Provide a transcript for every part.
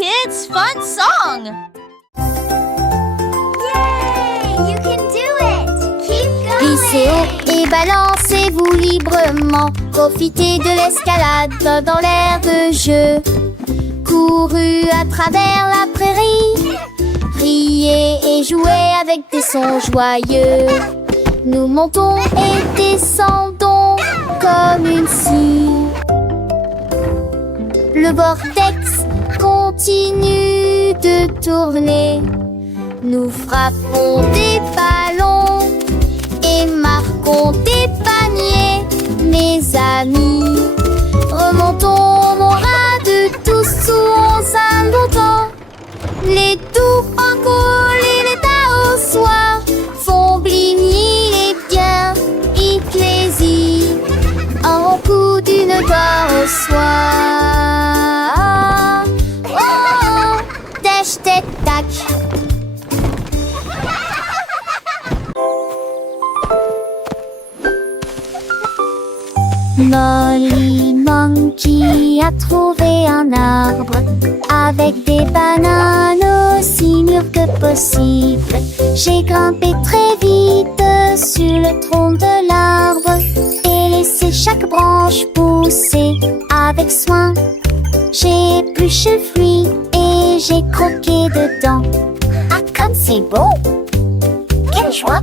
kids' fun song! Yay! You can do it! Keep going! Glissez haut et balancez-vous librement. Profitez de l'escalade dans l'air de jeu. Courez à travers la prairie. Riez et jouez avec des sons joyeux. Nous montons et descendons comme une scie. Le vortex continue de tourner. Nous frappons des ballons et marquons des paniers, mes amis. Remontons mon rat de tous où on s'inventant. Les doux parcours et les tas au soir font bligner les biens et plaisir. Un coup d'une gloire au soir. Oh, oh, tèche, tête, tac. Molly Monkey a trouvé un arbre avec des bananes aussi mûres que possible. J'ai grimpé très vite sur le tronc de l'arbre et laissé chaque branche pousser avec soin. J'ai épluché le fruit et j'ai croqué dedans. Ah, comme c'est beau! Quelle joie!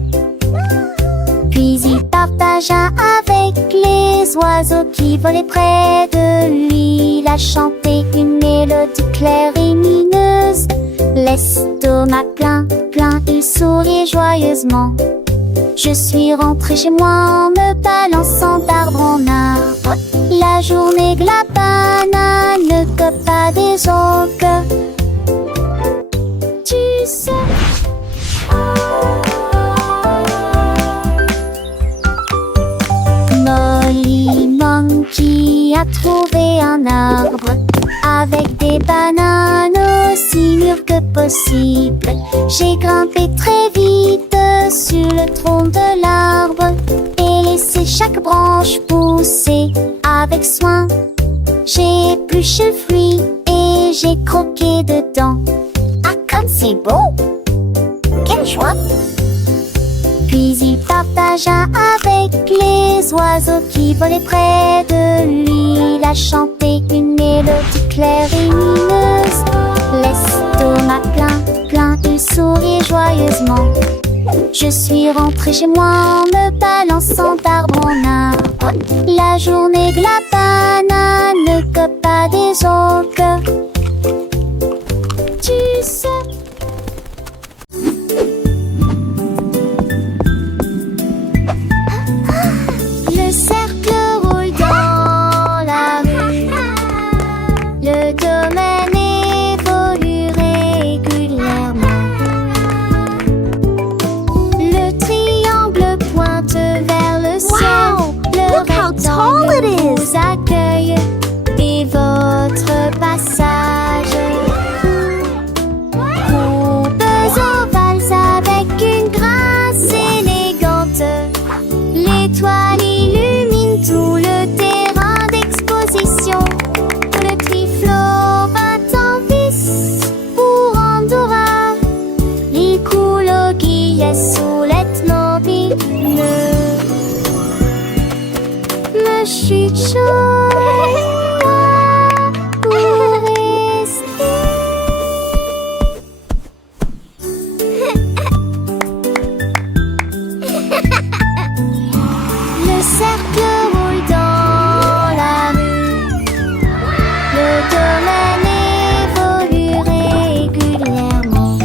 Puis il partagea avec les oiseaux qui volaient près de lui. Il a chanté une mélodie claire et lumineuse. L'estomac plein, il souriait joyeusement. Je suis rentrée chez moi en me balançant d'arbre en arbre. La journée que la banane ne cope pas des autres. Tu sais. Molly Monkey a trouvé un arbre avec des bananes aussi mûres que possible. J'ai grimpé très vite sur le tronc de l'arbre et laissé chaque branche pousser avec soin. J'ai épluché le fruit et j'ai croqué dedans. Ah, comme c'est beau! Quelle joie! Puis il partagea avec les oiseaux qui volaient près de lui. Il a chanté une mélodie claire et lumineuse. L'estomac plein, il souriait joyeusement. Je suis rentrée chez moi en me balançant d'arbre en arbre. La journée que la banane ne cope pas des autres. Tu sais. Le cercle roule dans la rue. Le domaine évolue régulièrement. Le triangle pointe vers le ciel. Le rectangle vous accueille dès votre passage. Courbes ovales avec une grâce élégante. L'étoile illumine tout le terrain d'exposition. Le triflot bat en vis pour Andorra. Il coule au guillet sous l'ethmobile. Le chuchote pour rester. Le cercle roule dans la rue. Le domaine évolue régulièrement.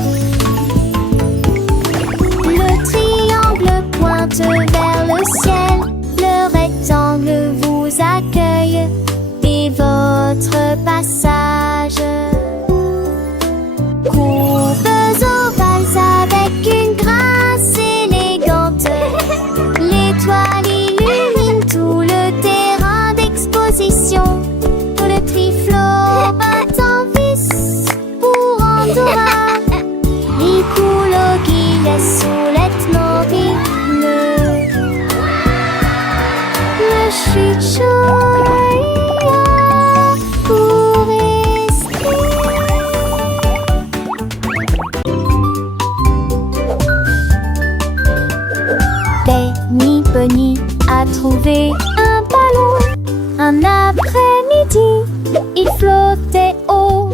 Le triangle pointe vers le ciel. Le rectangle vous accueille dès votre passage. Courbes ovales avec une grâce élégante. L'étoile illumine tout le terrain d'exposition. Le triflot bat en vis pour Andorra. Il coule au guillet sous l'ethmobile. Le chuchote pour rester. après-midi, il flottait haut.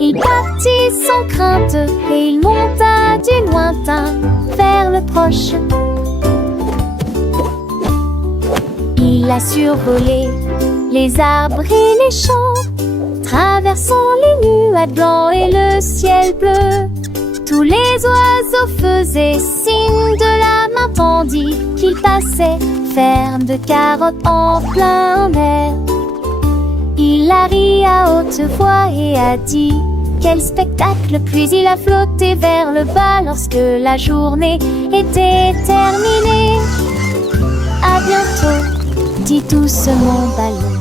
Il partit sans crainte et il monta du lointain vers le proche. Il a survolé les arbres et les champs, traversant les nuages blancs et le ciel bleu. Tous les oiseaux faisaient signe de la main tandis qu'il passait, ferme de carottes en plein air. Il a ri à haute voix et a dit quel spectacle, puis il a flotté vers le bas lorsque la journée était terminée. À bientôt, dit douce mon ballon.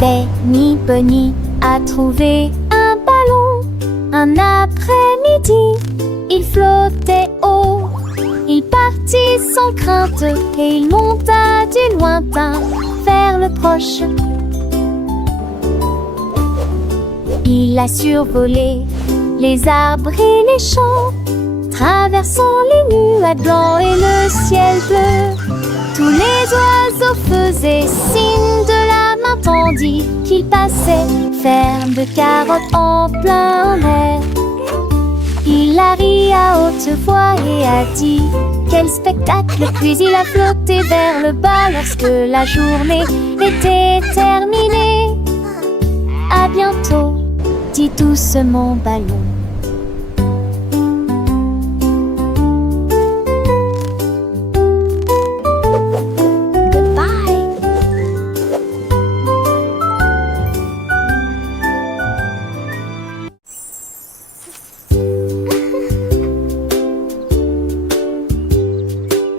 Benny Bunny a trouvé un ballon. Un après-midi, il flottait haut. Il partit sans crainte et il monta du lointain vers le proche. Il a survolé les arbres et les champs, traversant les nuages blancs et le ciel bleu. Tous les oiseaux faisaient signe de la main tandis qu'il passait, ferme de carottes en plein air. Il a ri à haute voix et a dit quel spectacle, puis il a flotté vers le bas lorsque la journée était terminée. À bientôt, dit douce mon ballon.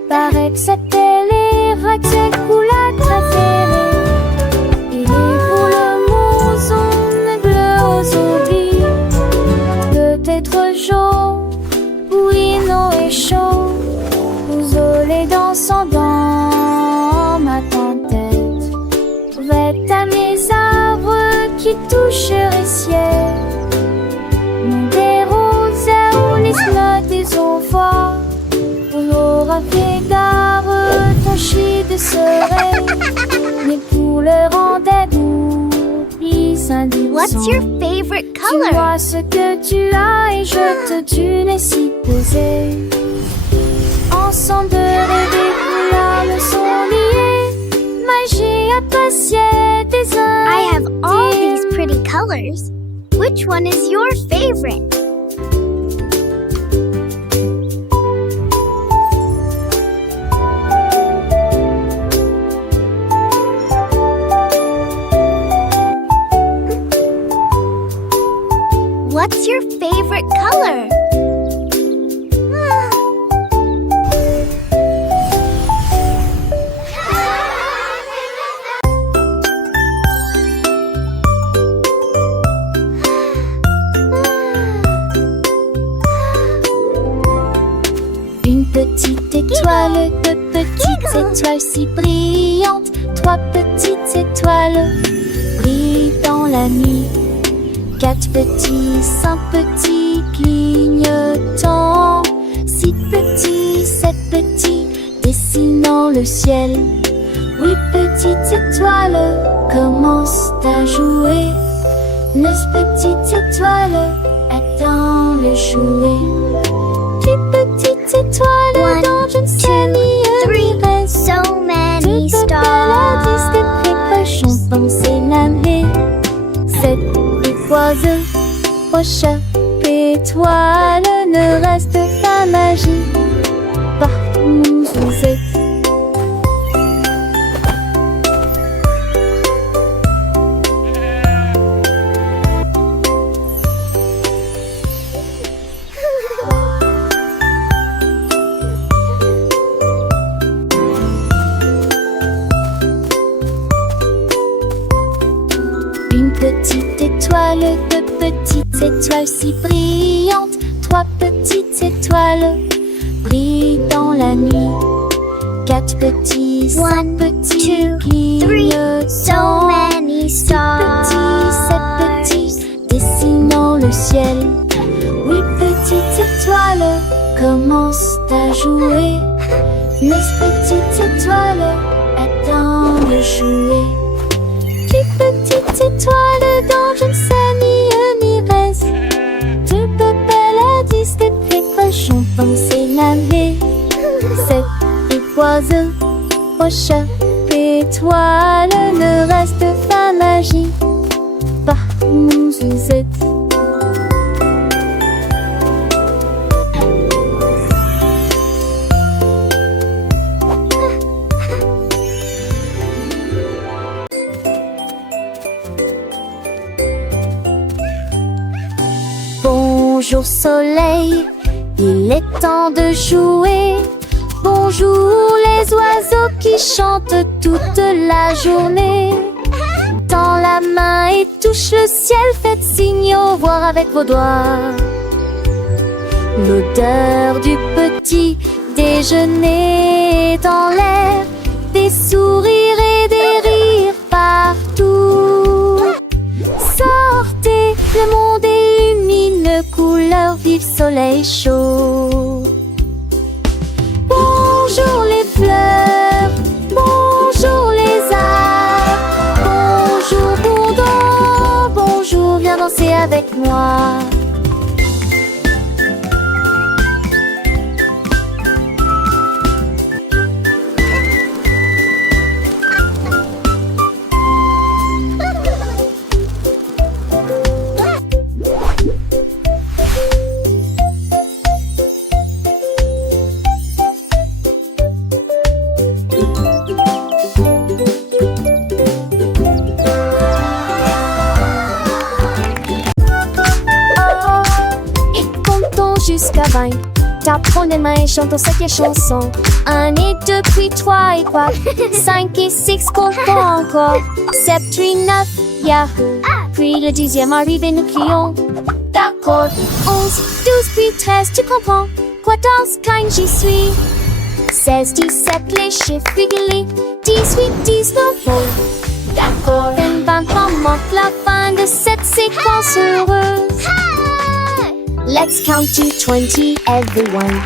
Paraît que c'était les racks ou la préférée. Et les boules moussons bleues aux zombies. Peut-être jaune, oui, non et chaud. Isolé dansant dans ma tête. Vête à mes arbres qui toucheraient ciel. Des roses ou les slots des envois. On aura fait gare, ton chie de serait. Mais pour le rendre d'oubli, indifférent. What's your favorite Tu color? vois ce que tu as et je te tue si posé. Ensemble de rêver, couleurs me sont liées. Magie appréciée des uns. I have all these pretty colors. Which one is your favorite? What's your favorite color? Une petite étoile, deux petites étoiles si brillantes. Trois petites étoiles brillent dans la nuit. Quatre petits, cinq petits clignotants. Six petits, sept petits dessinant le ciel. Huit petites étoiles commencent à jouer. Neuf petites étoiles attendent le jouet. Dix petites étoiles One, dans une two, ciel reste. So many Toutes paladis stars. des précochons danser l'année. Sept étoiles, prochaine étoile, ne reste pas magie. Partout où vous êtes. Une petite étoile, deux petites étoiles si brillantes. Trois petites étoiles brillent dans la nuit. Quatre petits, One, two, three, so many stars. Petit, dessinant le ciel. Oui, petite étoile, commence à jouer. Mais petite étoile, attends de jouer. Tu petite étoile dont je ne sais ni reste. Tu peux belle à 10 des précautions, penser naver. Cet oiseau au chat étoile ne reste pas magie. Par mon Suzette. Bonjour soleil, il est temps de jouer. Bonjour les oiseaux qui chantent toute la journée. Tends la main et touche le ciel, faites signe au revoir avec vos doigts. L'odeur du petit déjeuner est dans l'air, des sourires et des rires partout. Sortez, le monde est une couleur vive, soleil chaud. Bonjour les fleurs, bonjour les arbres, bonjour bourdon, bonjour, viens danser avec moi. Jusqu'à 20, t'apprends les mains et chantons cette chanson. 1 et 2, puis 3 et 4, 5 et 6, comptons encore. 7, 8, 9, Yahoo. Puis le 10e arrive et nous crions. D'accord. 11, 12, puis 13, tu comprends. 14, 15, j'y suis. 16, 17, les chiffres réguliers. 18, 19, oh. D'accord. 20, manque la fin de cette séquence heureuse. Let's count to 20, everyone.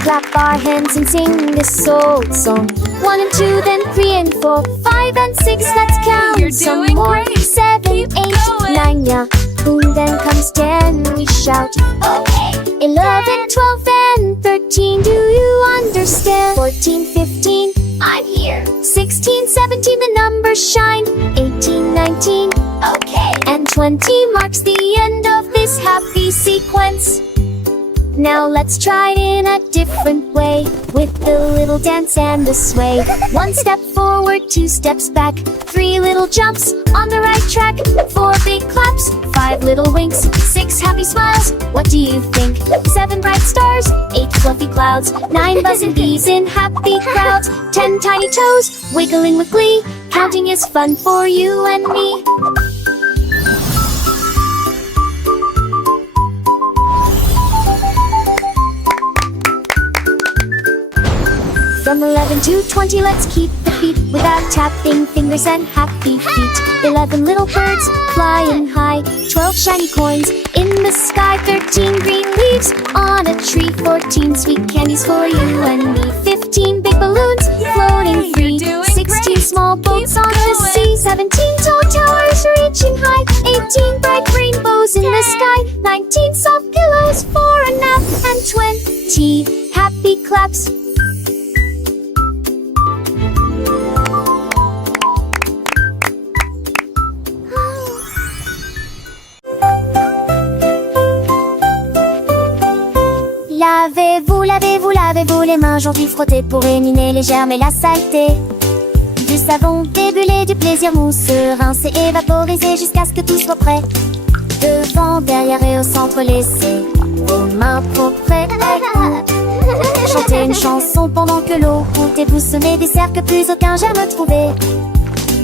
Clap our hands and sing this old song. 1 and 2, then 3 and 4, 5 and 6, let's count You're some doing more. great. 7, Keep 8, going. 9, yeah. Boom, then comes 10, we shout. Okay. 11, 12, and 13, do you understand? 14, 15, I'm here. 16, 17, the numbers shine. 18, 19, okay. And 20 marks the end of this happy sequence. Now let's try it in a different way, with the little dance and the sway. 1 step forward, 2 steps back, 3 little jumps on the right track, 4 big claps, 5 little winks, 6 happy smiles, what do you think? 7 bright stars, 8 fluffy clouds, 9 buzzing bees in happy crowds, 10 tiny toes, wiggling with glee. Counting is fun for you and me. From 11 to 20, let's keep the beat without tapping fingers and happy feet. 11 little birds flying high, 12 shiny coins in the sky, 13 green leaves on a tree, 14 sweet candies for you and me, 15 big balloons floating free, 16 small boats on the sea, 17 tall towers reaching high, 18 bright rainbows in the sky, 19 soft pillows for a nap, and 20 happy claps. Lavez-vous les mains, aujourd'hui frottez pour éliminer les germes et la saleté. Du savon débulé, du plaisir mousseux, rincé et vaporisé jusqu'à ce que tout soit prêt. Devant, derrière et au centre, laissez vos mains propres. Chantez une chanson pendant que l'eau coule et vous semez des cercles que plus aucun germe trouvé.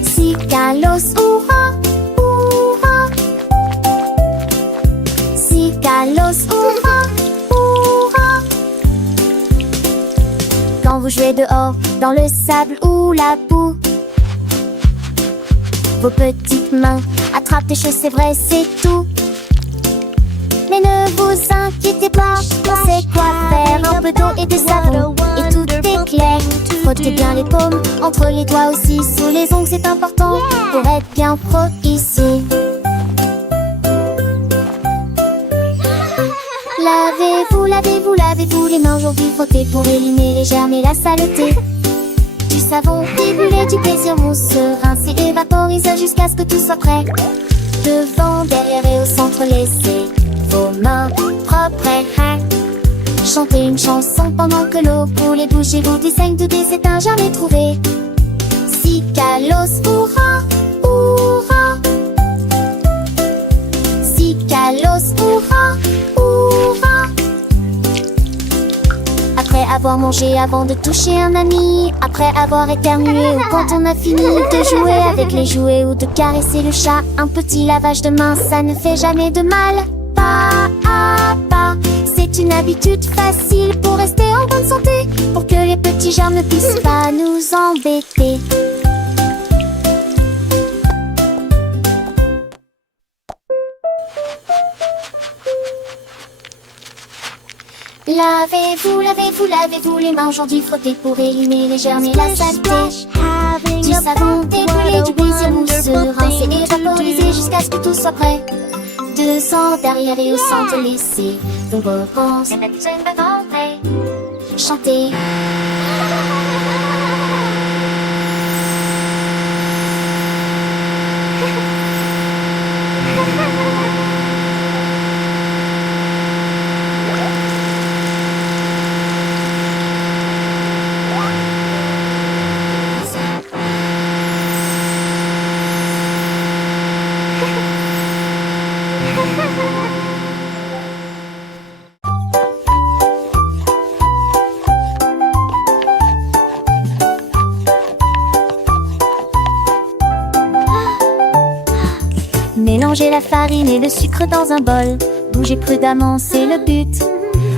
Si Kalos, hurrah, hurrah. Si Kalos, hurrah, hurrah. Quand vous jouez dehors, dans le sable ou la boue. Vos petites mains attrapent des choses, c'est vrai, c'est tout. Mais ne vous inquiétez pas, on sait quoi faire. Un peu d'eau et de savon, et tout est clair. Frottez bien les paumes, entre les doigts aussi. Sous les ongles, c'est important pour être bien pro ici. Lavez-vous, lavez-vous, lavez-vous les mains aujourd'hui. Frottez pour éliminer les germes et la saleté. Du savon ébullition, du plaisir mousse, rincer, évaporiser jusqu'à ce que tout soit prêt. Devant, derrière et au centre, laissez vos mains propres et chantez une chanson pendant que l'eau coule et bougez-vous du saigne de c'est un jamais trouvé. Si Kalos hurrah, hurrah. Si Kalos hurrah, hurrah. Après avoir mangé, avant de toucher un ami, après avoir éternué ou quand on a fini de jouer avec les jouets ou de caresser le chat, un petit lavage de main, ça ne fait jamais de mal. Pas à pas, c'est une habitude facile pour rester en bonne santé, pour que les petits germes ne puissent pas nous embêter. Lavez-vous, lavez-vous, lavez-vous les mains aujourd'hui. Frottez pour éliminer les germes et la saleté. Du savon découlé, du plaisir mousseux, rincer et vaporiser jusqu'à ce que tout soit prêt. Devant, derrière et au centre, laissez vos réponses chanter. Mélangez la farine et le sucre dans un bol. Bougez prudemment, c'est le but.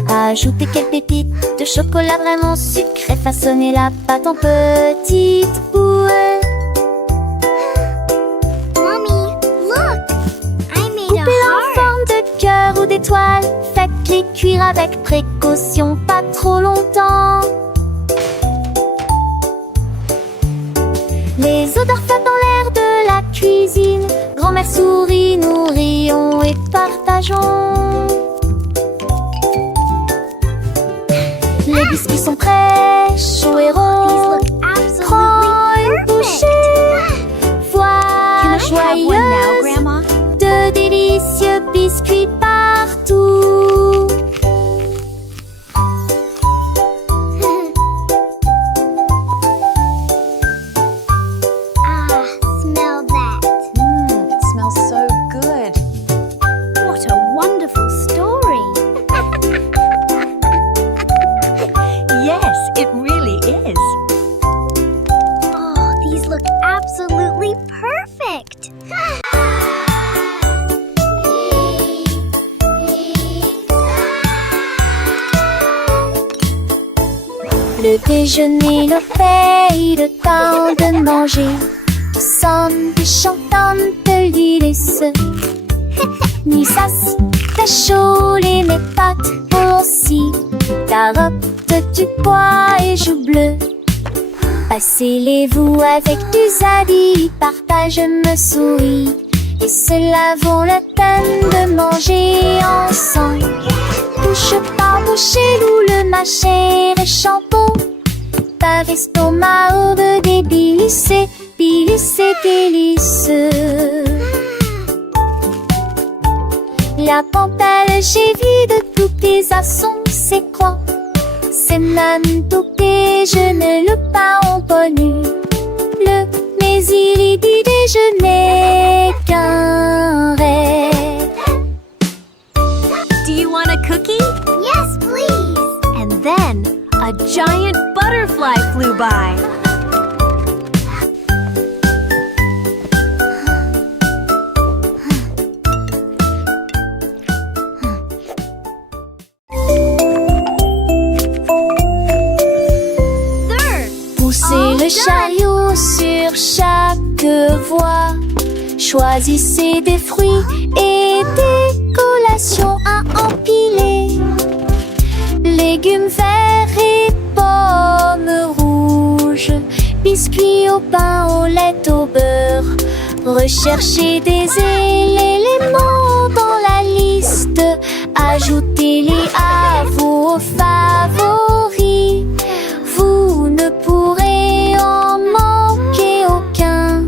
Ajoutez quelques pépites de chocolat vraiment sucré. Façonnez la pâte en petites boules. Mommy, look! I made a Coupez-la en heart. forme de cœur ou d'étoile. Faites-les cuire avec précaution, pas trop longtemps. Les odeurs flottent dans l'air de la cuisine. Grand-mère sourit, nous rions et partageons. Les biscuits sont prêts, chauds et These ronds. look Prends absolutely une bouchée. perfect. Voilà Can I have one now, joyeuse Grandma? de délicieux biscuits partout. Smell that. It smells so good. What a wonderful story. Yes, it really is. Oh, these look absolutely perfect. Le déjeuner, le paye, le temps de manger. Nous sommes des chantantes de l'Illis. Nissas, ta chaud, mes pâtes aussi. Carottes, du pois et joues bleues. Passez-les-vous avec du zadi, partage me sourit. Et cela vaut la peine de manger ensemble. Bouche par bouche, loup le mâcher et shampoo. Par estomac, aube des bilis et délices. La pantalette, j'ai vu de tous tes assons, c'est quoi? C'est même tout déjeuner, le pain en connu. Mais il dit déjeuner qu'un rêve. Do you want a cookie? Yes, please. And then a giant butterfly flew by. debout sur chaque voie. Choisissez des fruits et des collations à empiler. Légumes verts et pommes rouges, biscuits au pain, au lait, au beurre. Recherchez des éléments dans la liste, ajoutez-les à vos favoris. Vous ne pourrez en manquer aucun.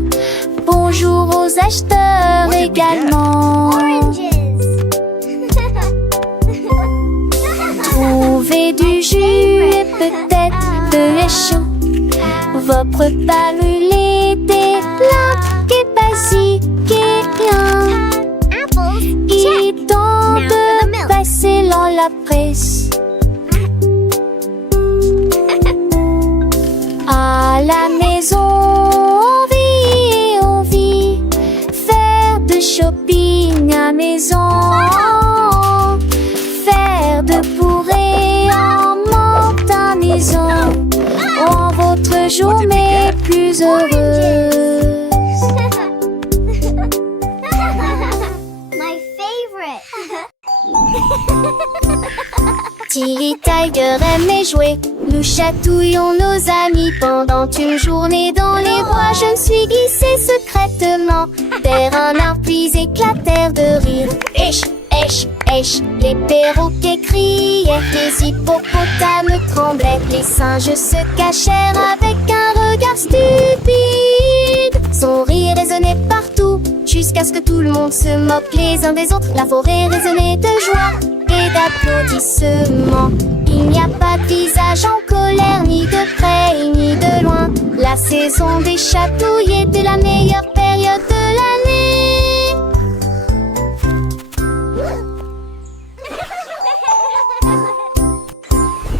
Bonjour aux acheteurs également. Trouvez du jus et peut-être de lait chaud. Vos repas brûlés, des plats et basiques et bien. Il tente de passer dans la presse. À la maison, on vit. Faire de shopping à maison. Faire de bourrées en manque à maison. Rend votre journée plus heureuse. My favorite. Tilly Tiger aimait jouer. Nous chatouillons nos amis pendant une journée dans les bois. Je me suis glissée secrètement vers un arbre puis éclatèrent de rire. Esh, esh, esh, les perroquets criaient, les hippopotames tremblaient, les singes se cachèrent avec un regard stupide. Son rire résonnait partout, jusqu'à ce que tout le monde se moque les uns des autres. La forêt résonnait de joie et d'applaudissements. Il n'y a pas de visage en colère, ni de près, ni de loin. La saison des chatouilles était la meilleure période de l'année.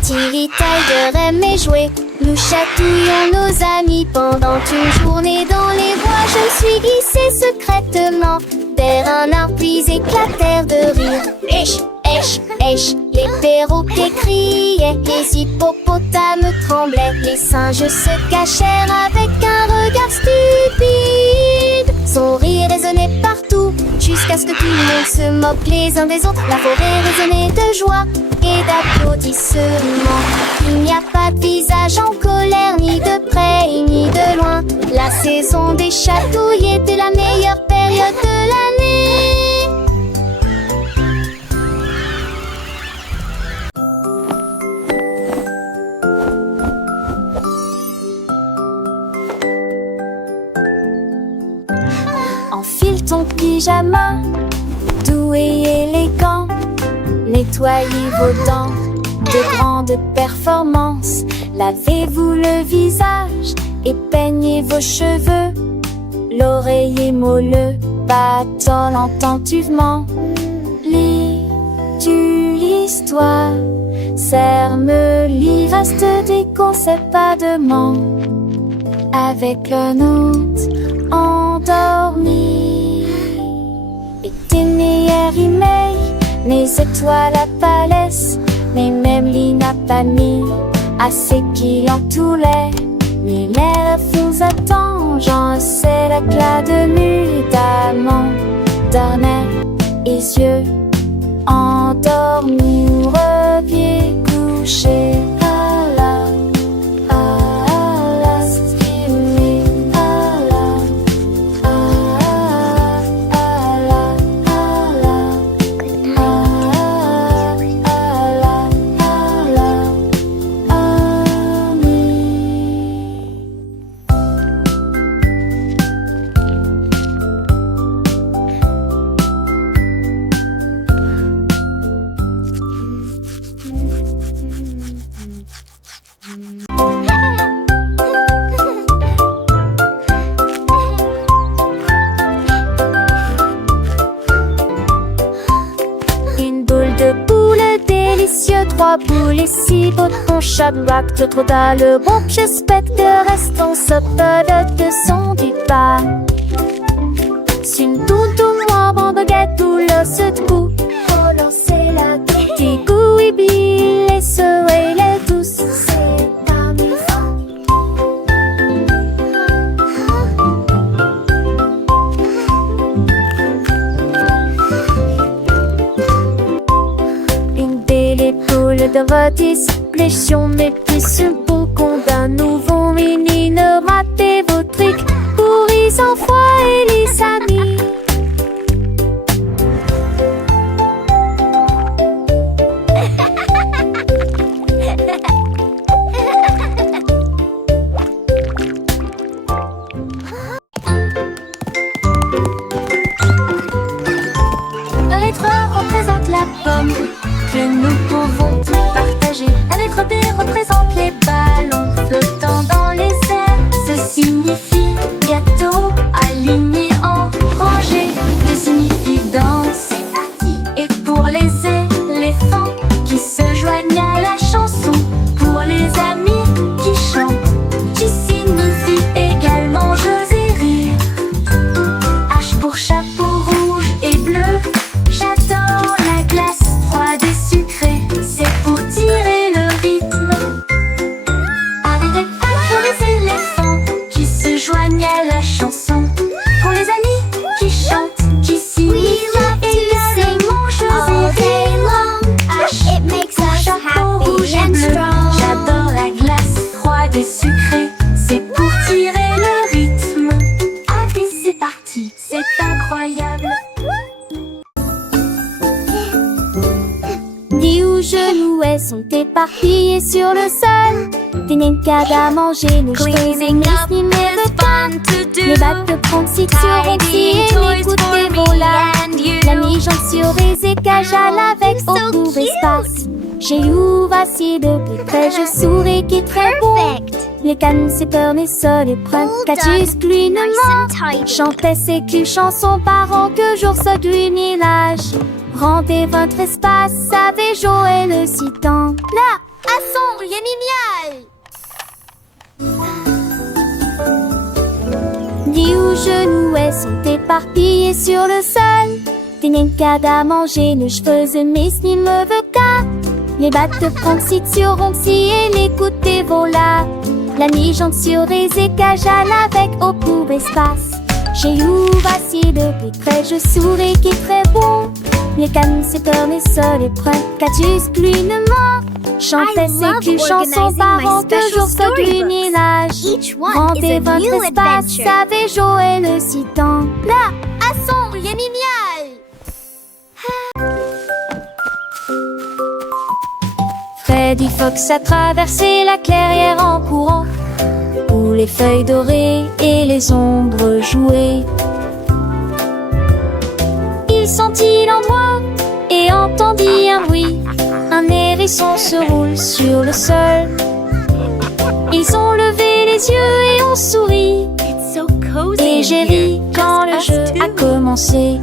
Tilly Tiger aimait jouer. Nous chatouillons nos amis pendant une journée dans les bois. Je me suis glissée secrètement vers un arbre puis éclatèrent de rire. Esh, esh, esh, les perroquets criaient, les hippopotames tremblaient, les singes se cachèrent avec un regard stupide. Son rire résonnait partout, jusqu'à ce que tout le monde se moque les uns des autres. La forêt résonnait de joie et d'applaudissements. Il n'y a pas de visage en colère, ni de près, ni de loin. La saison des chatouilles était la meilleure période de l'année. Enfile ton pyjama, doux et élégant. Nettoyez vos dents de grande performance. Lavez-vous le visage et peignez vos cheveux. L'oreiller moelleux battant attentivement. Lis-tu l'histoire? Serre-me-lit, reste des conseils pas de manque. Avec le nôtre endormi. Et tes meilleurs emails, mes étoiles à palès, mais même n'a pas mis assez qui l'entouraient. Mais l'air vous attend, j'en sais l'éclat de nuit d'amant. Dormait et yeux endormis ou repieds couchés. Trois boules et six bouts chaque bac de trop le bon. J'espère que reste en sope de son du pas. C'est une toute moi en baguette ou le se debout. Faut lancer la tête. Des goûts et billes, les soeurs et les douces. C'est parmi votre expression, mais plus simple qu'on d'un nouveau mini. Ne ratez vos trucs pour les enfants et les amis. Le lettre représente la pomme que nous pouvons tous partager. La lettre B représente les ballons flottant dans les airs. Ce signifie gâteau aligné en rangée. D signifie danse. Et pour les éléphants qui se joignent à la chanson. Pour les amis qui chantent. J signifie également jeux et rire. H pour chapeau rouge et bleu. J'adore la glace froide et sucrée, c'est pour tirer le rythme. Avec pour les éléphants qui se joignent à la chanson. Pour les amis qui chantent, qui signifient également jeux et rire. H It makes pour us chapeau happy rouge et and bleu. strong. J'adore la glace froide et sucrée, c'est pour tirer le rythme. Allez, c'est parti, c'est incroyable. Dix ou genoux sont éparpillés sur le sol. Des n'importe à manger, nos cheveux Cleaning up ni is fun to do. les battes de confiture ont Tidy et toys les coups for de me voilà. and you. La mi-jambe sur les écages à avec so beaucoup cute. d'espace. J'ai eu voici de plus près, je souris qui est très bon. Perfect. Les cannes, c'est peur, mais ça les preuves. All Catus, done. plus Nice and tidy. chantait ces clés chansons parents que jour ça du village. Rendez votre espace, savez Joël le citant. Là, à son génial. Dix ou genoux sont éparpillés sur le sol. Des n'importe à manger, nos cheveux mais ni me veut qu'à. Les battes de confiture ont et les coups de voilà. La mi-jambe sur les écages à avec au plus d'espace. J'ai eu voici de plus près, je souris qui est très bon. Les cannes, c'est peur, mais ça les prend. Catus, plinement. Chantait I ces love clés chansons organizing parents my que special jour ça du storybooks. village. Each one is Rendez a votre new espace, adventure. savez Joël le citant. Là, à son génial. Freddy Fox a traversé la clairière en courant, où les feuilles dorées et les ombres jouaient. Il sentit l'endroit et entendit un bruit. Un hérisson se roule sur le sol. Ils ont levé les yeux et ont souri. It's so cozy Et in j'ai here. ri quand le Just jeu us a two. commencé.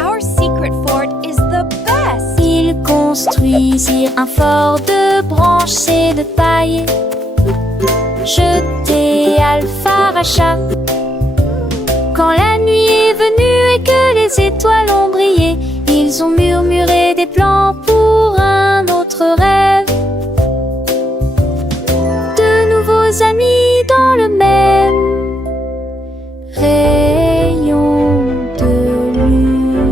Our secret fort is the best. Ils construisirent un fort de branches et de paille. Jeté Alpharacha. Quand la nuit est venue et que les étoiles ont brillé, ils ont murmuré des plans pour un autre rêve. De nouveaux amis dans le même rayon de lune.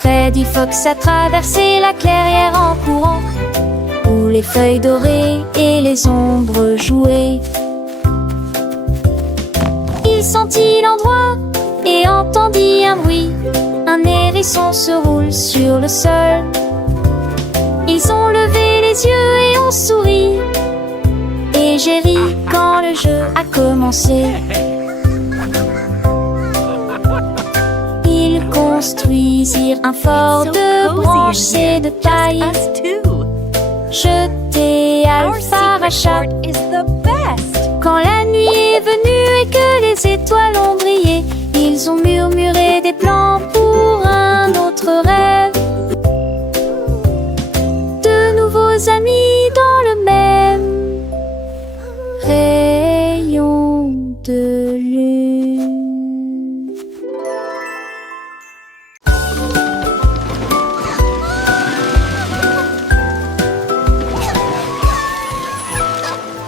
Freddy Fox a traversé la clairière en courant, où les feuilles dorées et les ombres jouaient. Il sentit l'endroit et entendit un bruit. Un hérisson se roule sur le sol. Ils ont levé les yeux et ont souri. Et j'ai ri quand le jeu a commencé. Ils construisirent un fort So de cozy in branches here. et de paille. Us too. Jeté Our secret Alpharacha. fort is the best. Quand la nuit est venue et que les étoiles ont brillé, ils ont murmuré des plans pour un autre rêve. De nouveaux amis dans le même rayon de lune.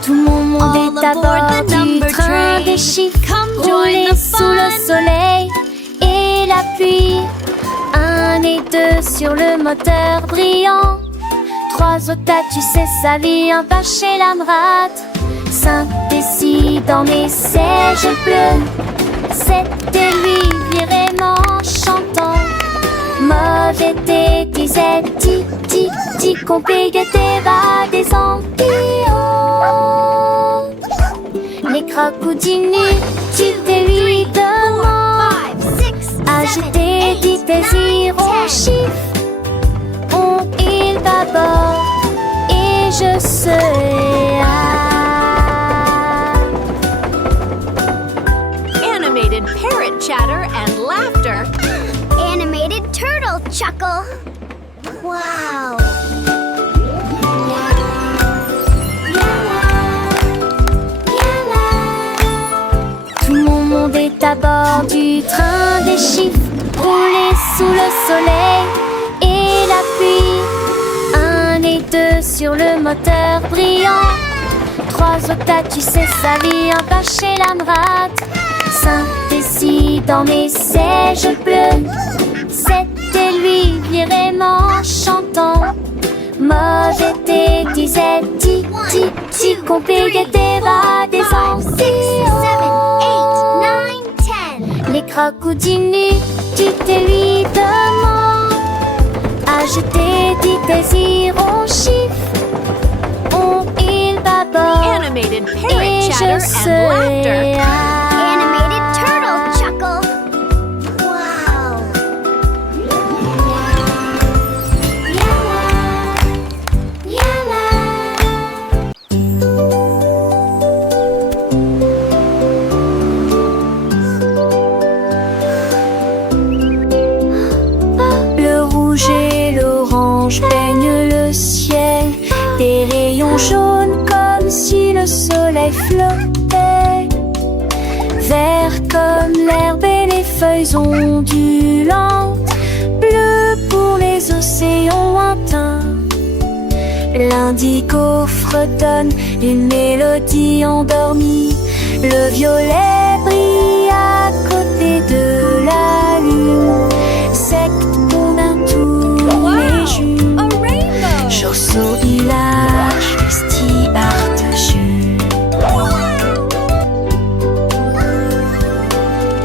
Tout mon monde All est à aboard bord the du number train train. des chiffres, Come join roulés the sous le fun. soleil. Et deux sur le moteur brillant. Trois autres tas, tu sais, sa vie, un pas chez l'Amrate. 5 et 6 dans mes sièges bleus. 7 et lui vraiment chantant. Mauvais thé, disait ti, ti, ti, compliqué va des ampillons. Les crocodilles, tu te lui demandes. Agiter, dit désir, on chiffre. On il va bord et je serai Animated parrot chatter and laughter. Animated turtle chuckle. Wow. Tout mon monde est à bord du train des chiffres, roulé sous le soleil et la pluie. 1 et 2 sur le moteur brillant. 3 autres tas, tu sais, sa vie, un pas chez l'Amrate. 5 et 6 dans mes sièges bleus. 7 et lui vraiment chantant. Mauvais thé, disait ti, ti, ti, compliqué va des ampillons. 7, 8, 9, 10. Les crocodilles, tu te lui demandes. Agiter, dit désir, on chiffre. On il va bord Animated et parrot je chatter and serai laughter. Animated turtle chuckle. Wow. Le rouge et l'orange peignent le ciel. Des rayons jaunes comme si le soleil flottait. Vert comme l'herbe et les feuilles ondulantes. Bleu pour les océans lointains. L'indigo fredonne une mélodie endormie. Le violet brille à côté de la lune. Secte qu'on tous les jumes. A rainbow. Chausseau village, sti artachus.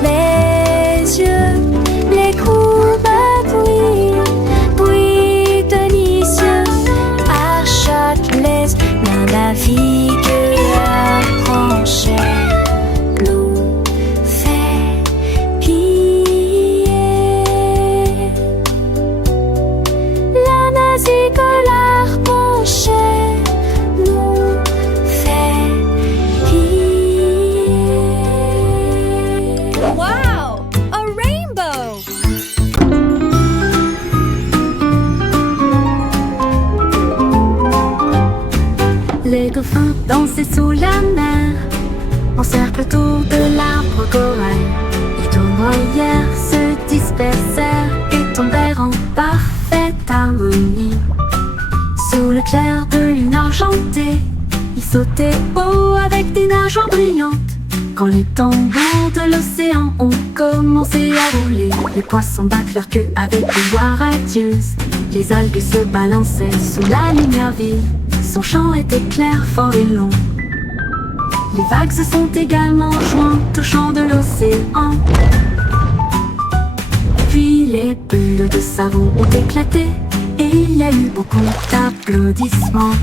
Les yeux, les courbes bruit délicieux. À Châtelet, l'un navigue approchait. L'eau fait piller. La nazique l'arpenchait. L'eau fait piller. Wow! A rainbow! Les dauphins dansaient sous la mer, en cercle autour de l'arbre corail. Les tournoyères se dispersèrent et tombèrent en parfaite harmonie. Sous le clair de lune argentée, ils sautaient haut avec des nageoires brillantes. Quand les tambours de l'océan ont commencé à rouler, les poissons battent leur queue avec une voix radieuse. Les algues se balançaient sous la lumière vive. Son chant était clair, fort et long. Les vagues se sont également jointes au chant de l'océan. Puis les bulles de savon ont éclaté et il y a eu beaucoup d'applaudissements.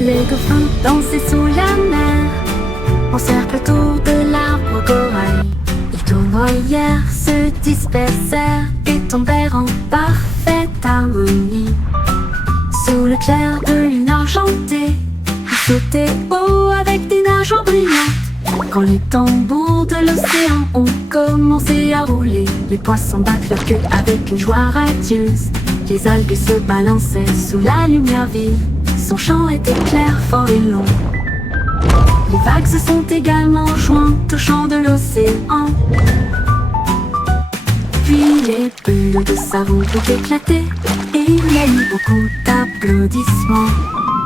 Les dauphins dansaient sous la mer, en cercle autour de l'arbre corail. Les tournoyères se dispersèrent et tombèrent en parfaite harmonie. Sous le clair de lune argentée, ils sautaient haut avec des nageoires brillantes. Quand les tambours de l'océan ont commencé à rouler, les poissons battent leur queue avec une joie radieuse. Les algues se balançaient sous la lumière vive. Son chant était clair, fort et long. Les vagues se sont également jointes au chant de l'océan. Puis les bulles de savon ont éclaté et il y a eu beaucoup d'applaudissements.